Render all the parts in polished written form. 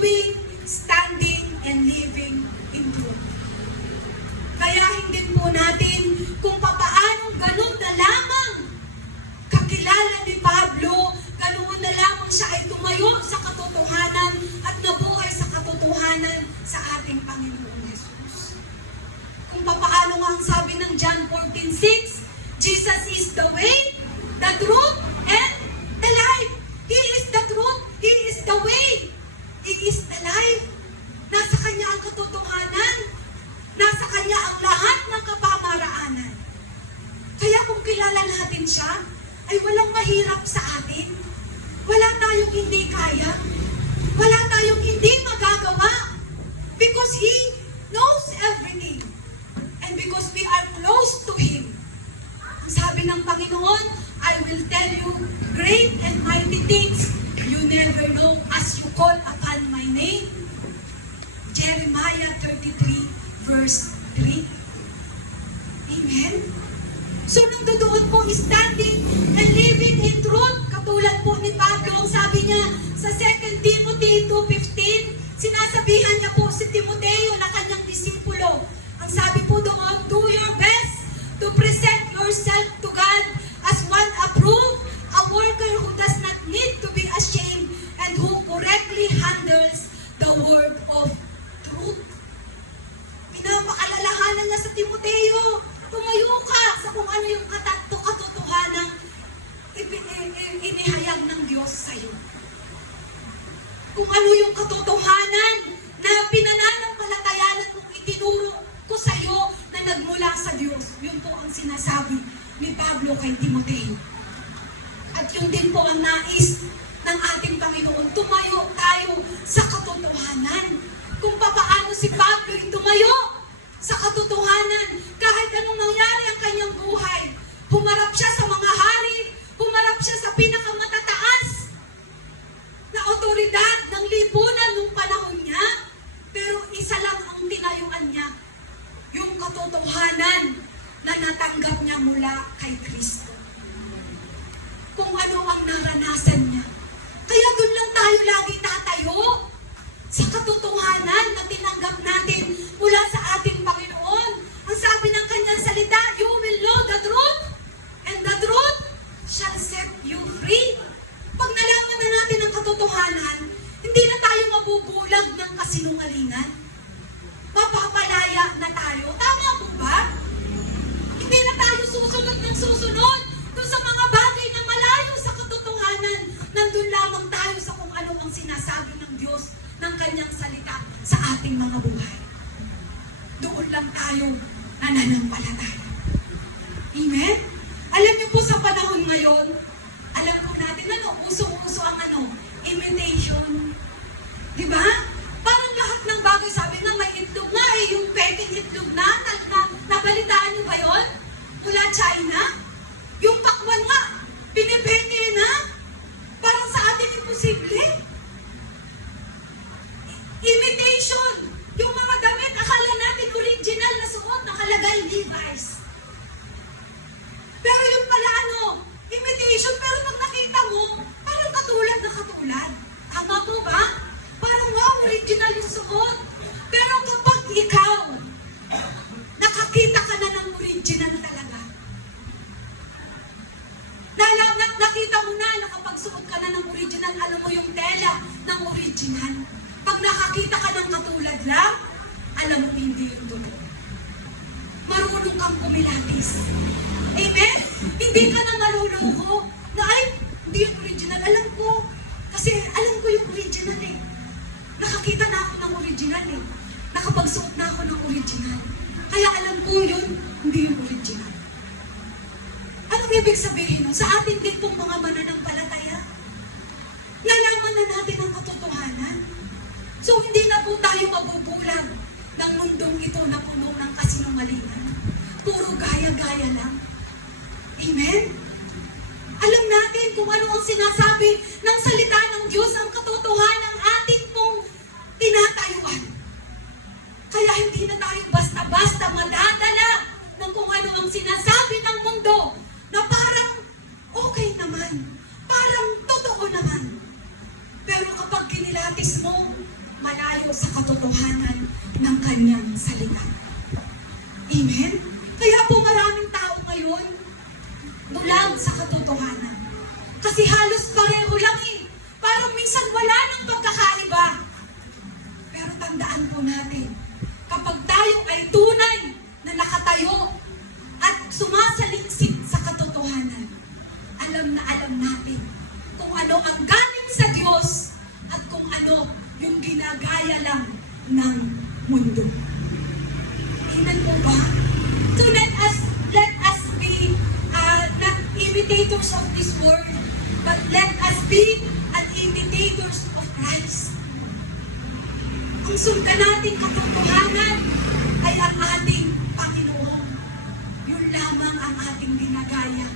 doing, standing, and living in truth. Kayahin din po natin kung papaanong ganun na lamang kakilala ni Pablo, ganun na lamang siya ay tumayo sa katotohanan at nabuhay sa katotohanan sa ating Panginoong Jesus. Kung papaano nga ang sabi ng John 14:6, Jesus is the way, the truth, and the life. He is the truth, He is the way, He is the life. Nasa Kanya ang katotohanan, nasa Kanya ang lahat ng kapamaraanan. Kaya kung kilala natin siya, ay walang mahirap sa atin. Wala tayong hindi kaya. Wala tayong hindi magagawa. Because He knows everything. And because we are close to Him. Ang sabi ng Panginoon, I will tell you great and mighty things you never know as you call upon my name. Jeremiah 33 verse 3. Amen? So nandoon po standing and living in truth. Katulad po ni Pablo, ang sabi niya sa 2 Timothy 2:15, sinasabihan niya po si Timoteo na kanyang disipulo. Ang sabi po doon, do your best to present yourself to God as one approved, a worker who does not need to be ashamed and who correctly handles the word of truth. Pinapaalalahanan niya sa Timoteo, tumayo ka sa kung ano yung katotohanang inihayag ng Diyos sa iyo. Kung ano yung katotohanan na pinananampalatayaan at kung itinuro ko sa iyo na nagmula sa Diyos. Yun po ang sinasabi ni Pablo kay Timoteo. At yun din po ang nais ng ating Panginoon. Tumayo tayo sa katotohanan. Kung papaano si Pablo tumayo sa katotohanan, kahit anong nangyari ang kanyang buhay, humarap siya sa mga hari, humarap siya sa pinakamatataas na otoridad ng lipunan nung panahon niya, pero isa lang ang tinayuan niya, yung katotohanan na natanggap niya mula kay Kristo. Kung ano ang naranasan niya. Kaya doon lang tayo lagi tatayo sa katotohanan na tinanggap natin mula sa ating Panginoon. Ang sabi ng kanyang salita, you will know the truth, and the truth shall set you free. Pag nalaman na natin ang katotohanan, hindi na tayo mabubulag ng kasinungalingan. Mapapalaya na tayo. Tama po ba? Hindi na tayo susunod ng susunod doon sa mga bagay na malayo sa katotohanan. Nandun lamang tayo sa kung ano ang sinasabi ng Diyos ng kanyang salita sa ating mga buhay. Doon lang tayo nananampalataya. Amen? Alam niyo po sa panahon ngayon, alam po natin uso-uso ang imitation. Diba? Parang lahat ng bagay, sabi nga may itlog nga yung peking itlog na nabalitaan niyo ba yun? Mula China? Yung pakwan nga, pinipeke na. Parang sa atin imposible. Imitation. Yung mga damit, akala natin original na suot, nakalagay Levi's. Pero yung pala imitation, pero pag nakita mo, parang katulad na katulad. Tama po ba? Parang wow, original yung suot. Pero kapag ikaw, nakakita ka na ng original talaga. Nakita mo na, nakapagsuot ka na ng original, alam mo yung tela ng original. Pag nakakita ka ng katulad lang, alam mo hindi yung totoo. Marunong kang kumilatis. Amen? Hindi ka na maluloko na ay, hindi yung original. Alam ko. Kasi alam ko yung original eh. Nakakita na ako ng original eh. Nakapagsuot na ako ng original. Kaya alam ko yun, hindi yung original. Anong ibig sabihin nun? Sa atin din pong mga mananampalataya, nalaman na natin ang katotohanan. So hindi na po tayo mabubulag ng mundong ito na puno ng kasinungalingan. Puro gaya-gaya lang. Amen? Alam natin kung ano ang sinasabi ng salita ng Diyos, ang katotohanan ng ating pong tinatayuan. Kaya hindi na tayo basta-basta madadala ng kung ano ang sinasabi ng mundo na parang okay naman, parang totoo naman. Pero kapag kinilatis mo, malayo sa katotohanan ng kanyang salita. Amen? Kaya po maraming tao ngayon bulag sa katotohanan. Kasi halos pareho lang eh. Parang minsan wala nang pagkakaiba. Pero tandaan po natin, kapag tayo ay tunay na nakatayo at sumasaliksik sa katotohanan, alam na alam natin kung ano ang galing sa Diyos at kung ano yung ginagaya lang ng mundo. Amen po ba? So let us be not imitators of this world, but let us be an imitators of Christ. Ang sundan nating katotohanan ay ang ating Panginoon. Yun lamang ang ating ginagaya.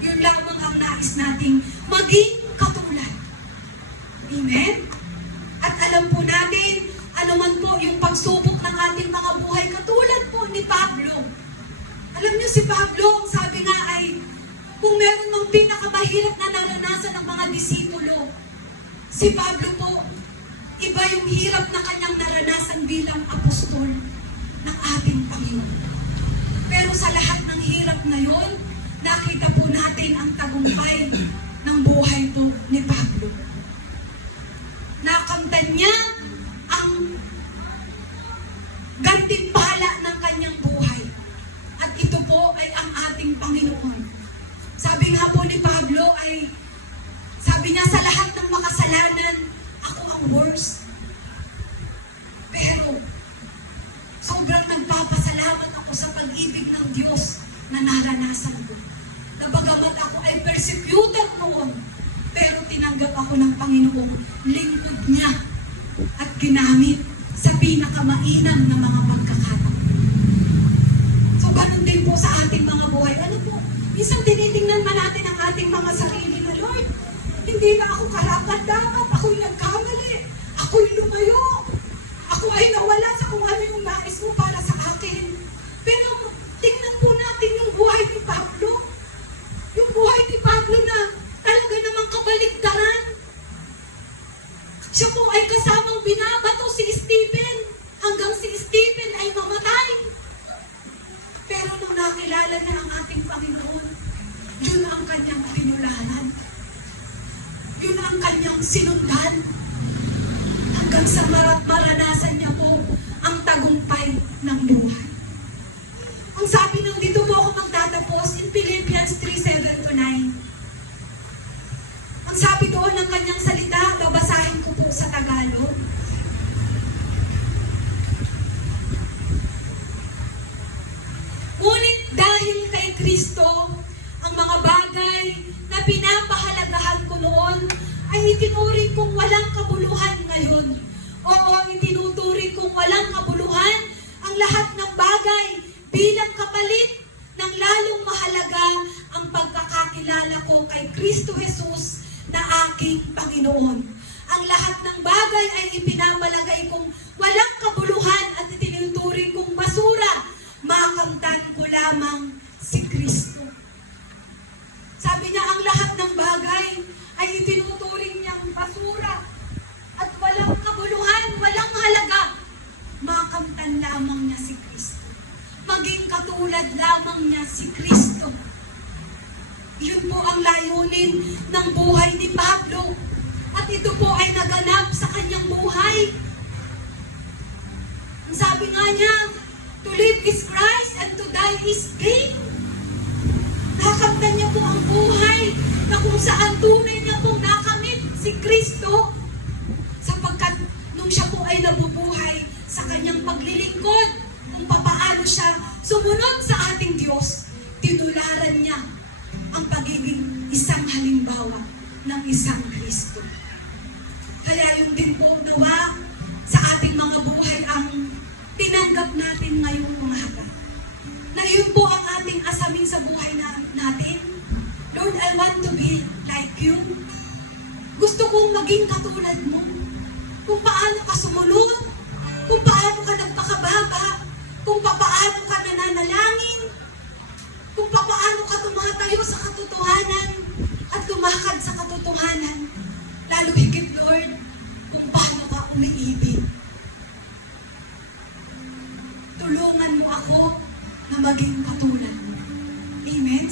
Yun lamang ang nais nating maging katulad. Amen? At alam po natin, ano man po yung pagsubok ng ating mga buhay, katulad po ni Pablo. Alam niyo si Pablo, ang sabi nga ay, kung meron mang pinakamahirap na naranasan ng mga disipulo, si Pablo po, iba yung hirap na kanyang naranasan bilang apostol ng ating Panginoon. Pero sa lahat ng hirap na yon, nakita po natin ang tagumpay ng buhay po ni Pablo. Nakamtan niya ang gantimpala ng kanyang buhay. At ito po ay ang ating Panginoon. Sabi nga po ni Pablo ay, sabi niya sa lahat ng makasalanan, ako ang worst. Pero, sobrang nagpapasalamat ako sa pag-ibig ng Diyos na naranasan ko. Na bagamat ako ay persecuted noon, pero tinanggap ako ng Panginoong lingkod niya at ginamit sa pinakamainam na mga pagkakataon. So, ganun din po sa ating mga buhay. Ano po? Minsan tinitingnan man natin ang ating mga sarili na, Lord, hindi na ako karapat-dapat. Ako'y nagkamali. Ako'y lumayo. Ako ay nawala sa kung ano yung nais mo para sa akin. Pero tingnan po natin yung buhay ni Pablo. Yung buhay ni Pablo na talaga namang kabaligtaran. Siya po ay kasamang binabato si Stephen hanggang si Stephen ay mamatay. Pero nung nakilala niya ang ating Panginoon, yun ang kanyang pinulanan. Yun ang kanyang sinundan. Hanggang sa maranasan niya po ang tagumpay ng buhay. Ang sabi ng dito po ako magtatapos in Philippians 3:7-9. Ang sabi doon ng kanyang salita, babasahin ko po sa Tagalog. Ngunit dahil kay Kristo, ang mga bagay na pinapahalagahan ko noon ay itinuring kong walang kabuluhan ngayon. Oo, itinuturing kong walang kabuluhan ang lahat ng bagay bilang kapalit ng lalong mahalaga ang pagkakakilala ko kay Kristo Jesus na aking Panginoon. Ang lahat ng bagay ay ipinapalagay kong walang kabuluhan at itinuturing kong basura. Makamtan ko lamang si Kristo. Sabi niya, ang lahat ng bagay ay itinuturing niyang basura at walang kabuluhan, walang halaga. Makamtan lamang niya si Kristo. Maging katulad lamang niya si Kristo. Yun po ang layunin ng buhay ni Pablo. At ito po ay naganap sa kanyang buhay. Ang sabi nga niya, to live is Christ and to die is gain. Nakamtan niya po ang buhay na kung saan tunay niya pong nakamit si Kristo sapagkat nung siya po ay nabubuhay sa kanyang paglilingkod, kung papaano siya sumunod sa ating Diyos, tinularan niya ang pagiging isang halimbawa ng isang Kristo. Kaya yun din po nawa sa ating mga buhay ang tinanggap natin ngayong umaga. Na yun po ang ating asamin sa buhay natin. Lord, I want to be like you. Gusto kong maging katulad mo. Kung paano ka sumunod, kung paano ka nagpakababa, kung paano ka nananalangin, kung paano ka tumatayo sa katotohanan at lumakad sa katotohanan. Lalo higit, Lord, kung paano ka umiibig tulungan mo ako na maging katulad mo. Amen?